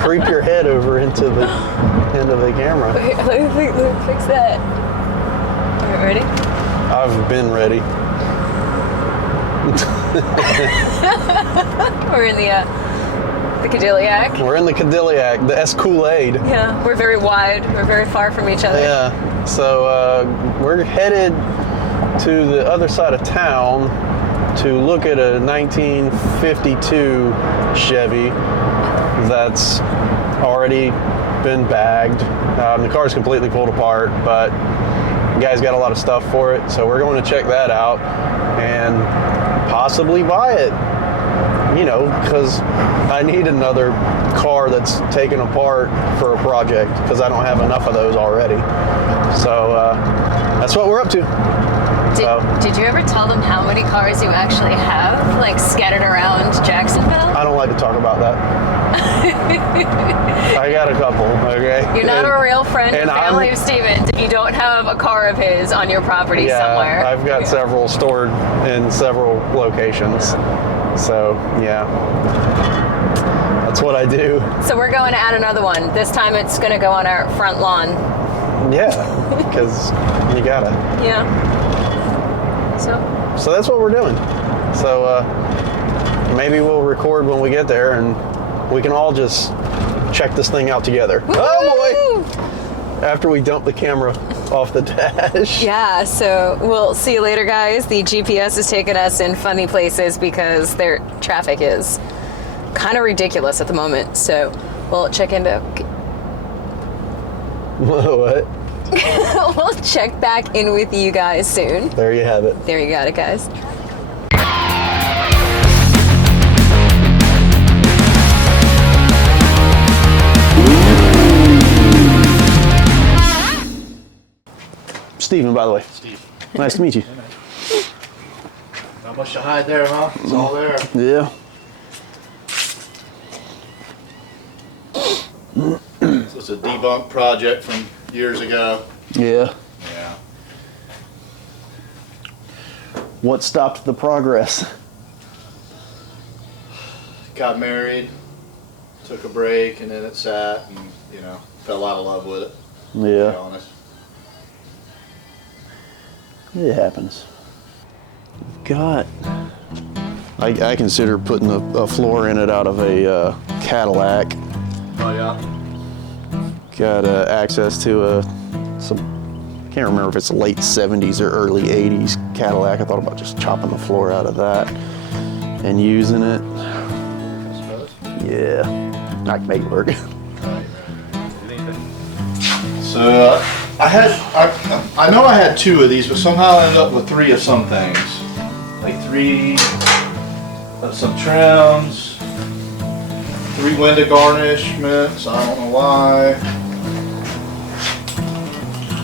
Creep your head over into the end of the camera. Wait, let me fix that. All right, ready? I've been ready. We're in the Cadillac. We're in the Cadillac, the S.A.W. Yeah, we're very wide. We're very far from each other. Yeah, so we're headed to the other side of town to look at a 1952 Chevy that's already been bagged. The car's completely pulled apart, but the guy's got a lot of stuff for it, so we're going to check that out and possibly buy it. You know, because I need another car that's taken apart for a project because I don't have enough of those already. So that's what we're up to. Did you ever tell them how many cars you actually have, like scattered around Jacksonville? I don't like to talk about that. I got a couple, okay? You're not a real friend and family of Steven's if you don't have a car of his on your property somewhere. I've got several stored in several locations. So, yeah, that's what I do. So we're going to add another one. This time it's going to go on our front lawn. Yeah, because you gotta. Yeah. So that's what we're doing. So maybe we'll record when we get there and we can all just check this thing out together. Woo-hoo! Oh boy! After we dump the camera off the dash. Yeah, so we'll see you later, guys. The GPS is taking us in funny places because their traffic is kind of ridiculous at the moment. So we'll check into... What? We'll check back in with you guys soon. There you have it. There you got it, guys. Steven, by the way. Steve. Nice to meet you. Not much to hide there, huh? It's all there. Yeah. This is a debunk project from years ago. Yeah. Yeah. What stopped the progress? Got married, took a break, and then it sat, and, you know, fell out of love with it, to be Yeah. honest. It happens. I consider putting a floor in it out of a Cadillac. Oh, yeah? Got access to can't remember if it's late 70s or early 80s Cadillac. I thought about just chopping the floor out of that and using it. I suppose. Yeah, I can make it work. So I know I had 2 of these, but somehow I ended up with 3 of some things. Like 3 of some trims, 3 window garnishments, I don't know why.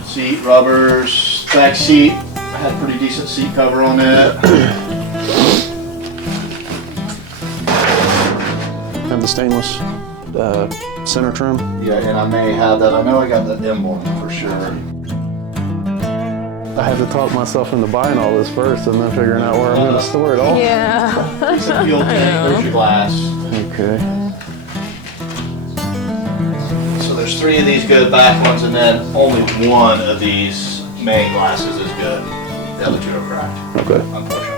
Seat rubbers, back seat, had a pretty decent seat cover on it. Have the stainless center trim. Yeah, and I may have that. I know I got the emblem for sure. I have to talk myself into buying all this first and then figuring out where I'm going to store it all. Yeah. Some fuel tank, there's your glass. Okay. So there's 3 of these good back ones, and then only 1 of these main glasses is good. The other 2 are cracked, Okay. unfortunately.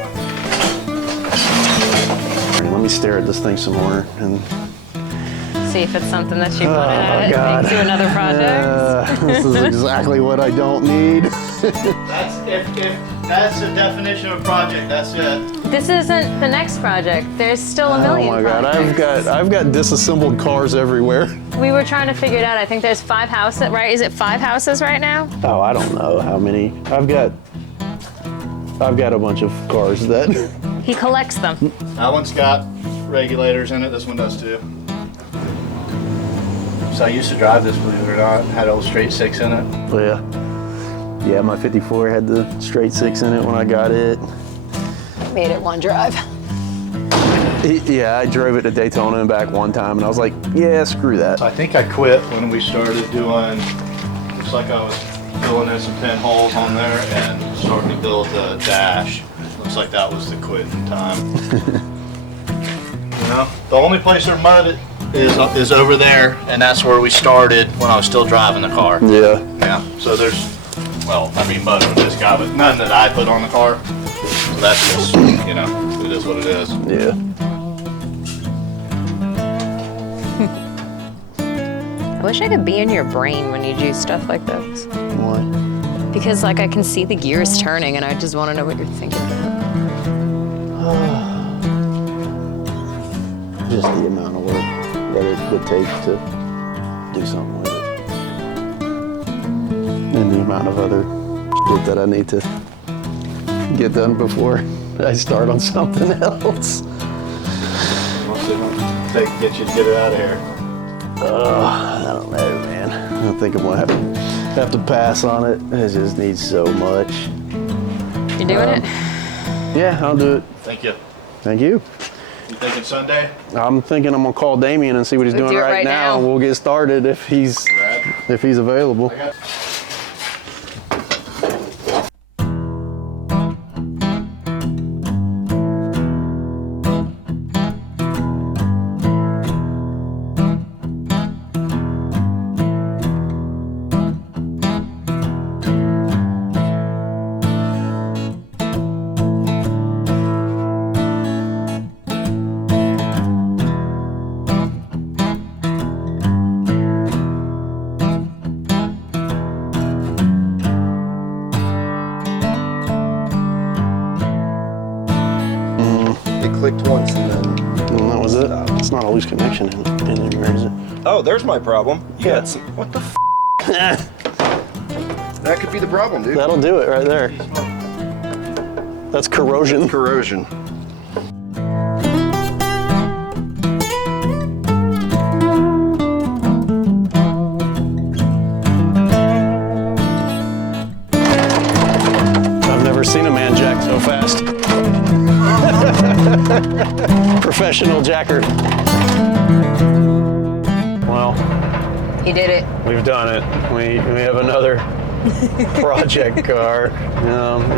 Let me stare at this thing some more and See if it's something that you want to God. make to another project. This is exactly what I don't need. That's if that's the definition of a project. That's it. This isn't the next project. There's still a million. Oh my God, projects. I've got disassembled cars everywhere. We were trying to figure it out. I think there's 5 houses, right? Is it 5 houses right now? Oh, I don't know how many. I've got a bunch of cars that. He collects them. That one's got regulators in it. This one does too. So I used to drive this, believe it or not. Had old straight 6 in it. Yeah, my 54 had the straight 6 in it when I got it. Made it one drive. Yeah, I drove it to Daytona and back one time, and I was like, yeah, screw that. I think I quit when we started doing, looks like I was filling in some pinholes on there and starting to build the dash. Looks like that was the quitting time. You know, the only place there might have is over there, and that's where we started when I was still driving the car. Yeah. Yeah. So there's, well, I mean, mud with this guy, but none that I put on the car. So that's just, you know, it is what it is. Yeah. I wish I could be in your brain when you do stuff like this. Why? Because like I can see the gears turning and I just want to know what you're thinking about. Just the amount of work that it would take to do something with it. And the amount of other shit that I need to get done before I start on something else. What's it gonna take to get you to get it out of here? I don't know, man. I think I'm gonna have to pass on it. It just needs so much. You doing it? Yeah, I'll do it. Thank you. Thank you. You thinking Sunday? I'm thinking I'm gonna call Damien and see what he's We'll doing do it right right now. now. We'll get started if he's available. I got It clicked once and then. And that was it. It's not a loose connection in anywhere, is it? Oh, there's my problem. You Yeah. got some. What the f? That could be the problem, dude. That'll do it right there. That's corrosion. Corrosion. I've never seen a man jack so fast. Professional jacker. Well, You did it. we've done it. We have another project car.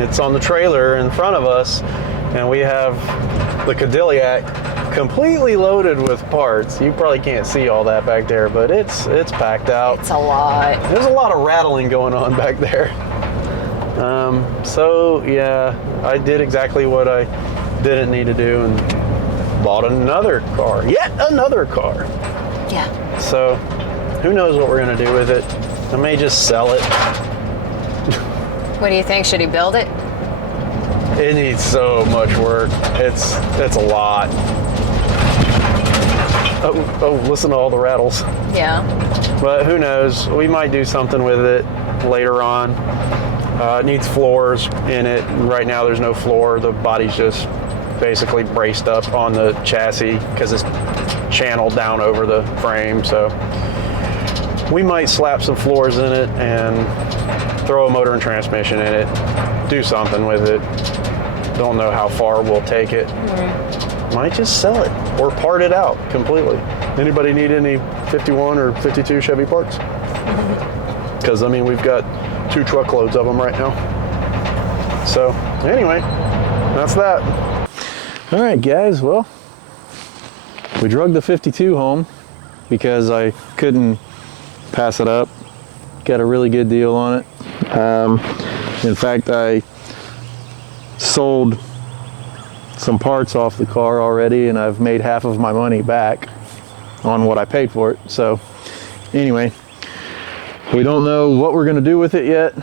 It's on the trailer in front of us, and we have the Cadillac completely loaded with parts. You probably can't see all that back there, but it's packed out. It's a lot. There's a lot of rattling going on back there. So yeah, I did exactly what I didn't need to do and bought another car. Yet another car. Yeah. So who knows what we're gonna do with it. I may just sell it. What do you think? Should he build it? It needs so much work. It's a lot. Oh, listen to all the rattles. Yeah. But who knows? We might do something with it later on. It needs floors in it. Right now there's no floor. The body's just basically braced up on the chassis because it's channeled down over the frame. So we might slap some floors in it and throw a motor and transmission in it. Do something with it. Don't know how far we'll take it. Might just sell it or part it out completely. Anybody need any 51 or 52 Chevy parts? Because I mean, we've got 2 truckloads of them right now. So anyway, that's that. All right, guys. Well, we drug the 52 home because I couldn't pass it up. Got a really good deal on it. In fact, I sold some parts off the car already, and I've made half of my money back on what I paid for it. So anyway, we don't know what we're going to do with it yet.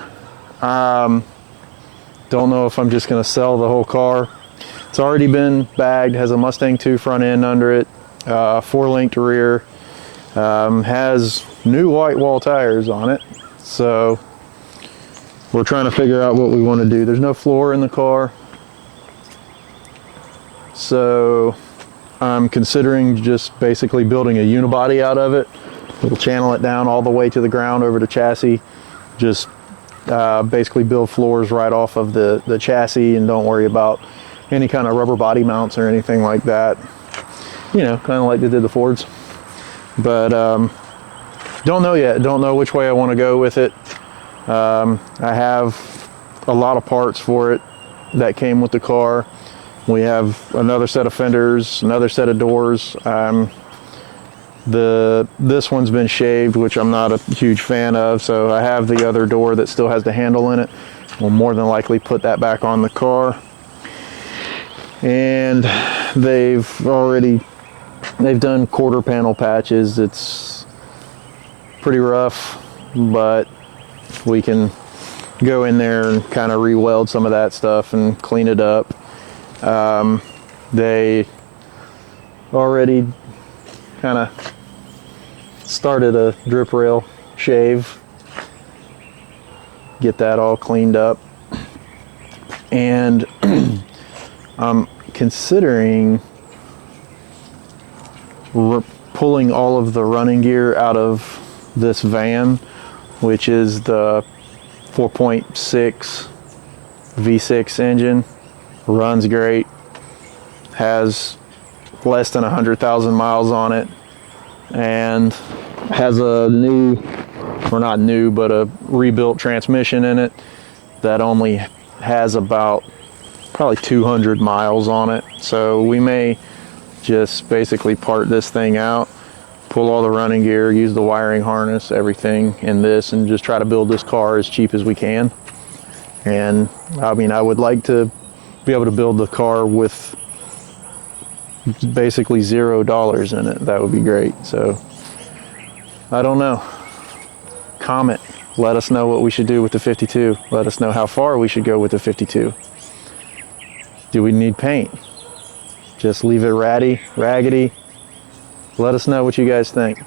Don't know if I'm just going to sell the whole car. It's already been bagged, has a Mustang 2 front end under it, 4-linked rear, has new white wall tires on it. So we're trying to figure out what we want to do. There's no floor in the car. So I'm considering just basically building a unibody out of it. We'll channel it down all the way to the ground over the chassis. Just basically build floors right off of the chassis and don't worry about any kind of rubber body mounts or anything like that. You know, kind of like they did the Fords. But don't know yet. Don't know which way I want to go with it. I have a lot of parts for it that came with the car. We have another set of fenders, another set of doors. This one's been shaved, which I'm not a huge fan of, so I have the other door that still has the handle in it. We'll more than likely put that back on the car. And they've done quarter panel patches. It's pretty rough, but we can go in there and kind of re-weld some of that stuff and clean it up. They already kind of started a drip rail shave, get that all cleaned up, and I'm considering pulling all of the running gear out of this van, which is the 4.6 V6 engine. Runs great, has less than 100,000 miles on it, and has a new, or not new, but a rebuilt transmission in it that only has about probably 200 miles on it. So we may just basically part this thing out, pull all the running gear, use the wiring harness, everything in this, and just try to build this car as cheap as we can. And I mean, I would like to be able to build the car with basically $0 in it. That would be great. So I don't know. Comment. Let us know what we should do with the 52. Let us know how far we should go with the 52. Do we need paint? Just leave it raggedy. Let us know what you guys think.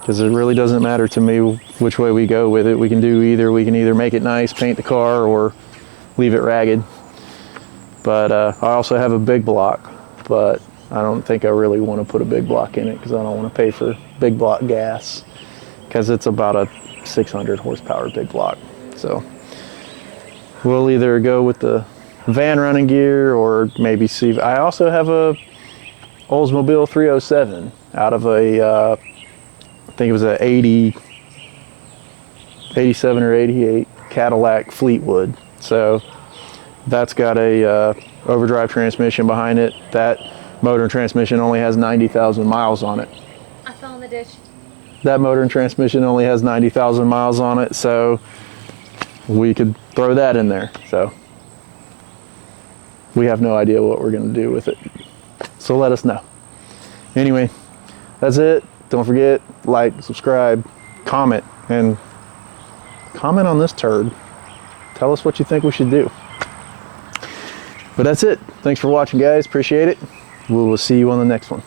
Because it really doesn't matter to me which way we go with it. We can do either. We can either make it nice, paint the car, or leave it ragged. But I also have a big block, but I don't think I really want to put a big block in it because I don't want to pay for big block gas, because it's about a 600 horsepower big block. So we'll either go with the van running gear or maybe see. I also have a Oldsmobile 307 out of a, I think it was a 87 or 88 Cadillac Fleetwood. So that's got a overdrive transmission behind it. That motor and transmission only has 90,000 miles on it. I fell in the ditch. That motor and transmission only has 90,000 miles on it, so we could throw that in there. So we have no idea what we're going to do with it. So let us know. Anyway, that's it. Don't forget, like, subscribe, comment, and comment on this turd. Tell us what you think we should do. But that's it. Thanks for watching, guys. Appreciate it. We will see you on the next one.